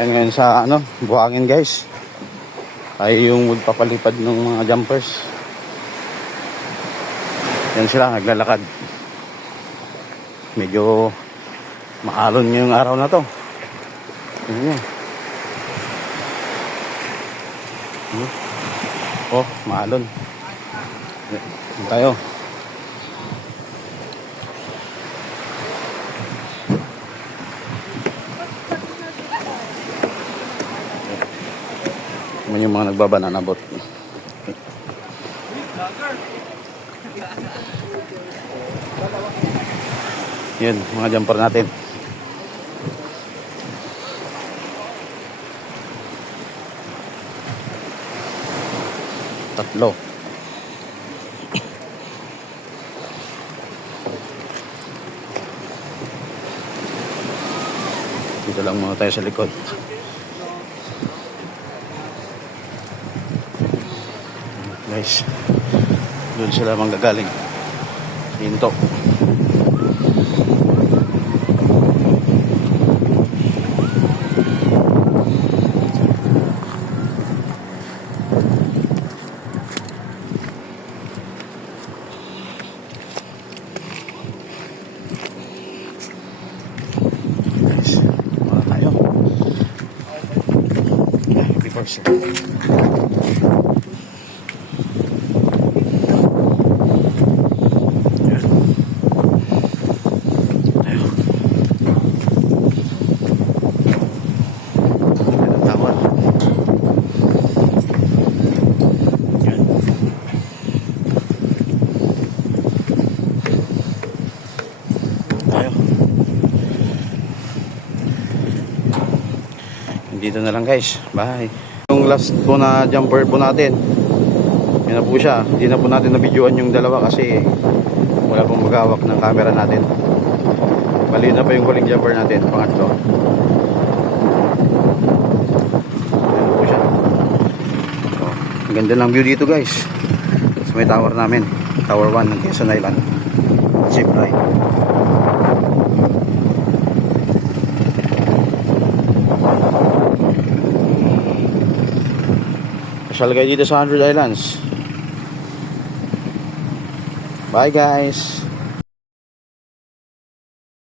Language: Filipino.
Ayan ngayon sa buhangin guys. Ay yung magpapalipad ng mga jumpers. Yan sila naglalakad. Medyo maalon yung araw na to. Tingnan nyo. Oh, maalon. Yan tayo. Yan yung mga nagbabananabot. Yan, mga jumper natin. Tatlo. Dito lang muna tayo sa likod. Guys, doon sila manggagaling. Hinto. Guys, wala tayo. Before dito na lang guys, bye. Yung last po na jumper po natin, yun na po siya. Hindi na po natin na-videoan yung dalawa kasi wala pong magawak ng camera natin. Mali na pa yung huling jumper natin, pangatlo. Yun po siya. So, ang ganda ng view dito guys. So, may tower namin, Tower 1 ng Quezon Island zip line. Pasyal kayo dito sa 100 Islands. Bye guys.